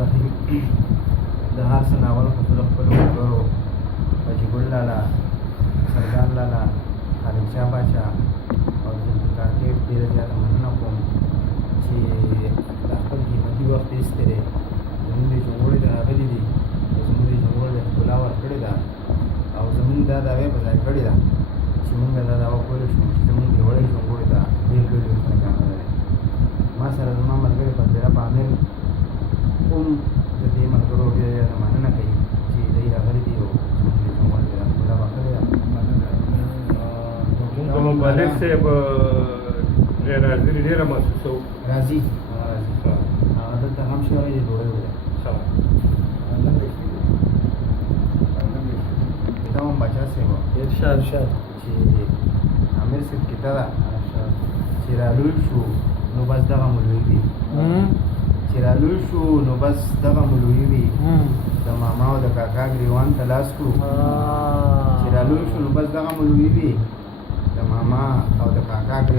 الرحیم د هر څه ناول خو زه خپلو ملګرو حاجي ګل لالا، سرګان لالا، خالد شاه باچا او ذوالفقار کیف ډېره زیاته مننه کوم چې دا خپل قیمتي وخت ایست دی. زمونږ د جوړې د راغلي دي، زمونږ د جوړې د ښکلا ورکړې ده او زمونږ دا دعوې په ځای کړې ده چې مونږ دا دعوه کولی شو چې زمونږ د وړې جوړې ته ډېر لوی لوی خلکان لري. ما سره زما ملګری پدیره پامیر هم د دې ملګرو ډېره زیاته مننه کوي چې دوی راغلي دي او زمونږ د جوړې د ښکلا ورکړې ده. د مبالغ صاحب غیر حاضري ډېره محسوسوو. راځي هغه دلته هم شوی دی، ډوډۍ وړي کتاب هم باچا صاحب ارشاد چې امیر صاحب کتاب ده چې رالوی شو نو بس دغه ملوي وي، چې رالوی شو نو بس دغه ملوي وي. د ماما او د کاکا ګریوان ته لاس کړو چې رالوی شو نو بس دغه ملوي وي. د ماما او د کاکا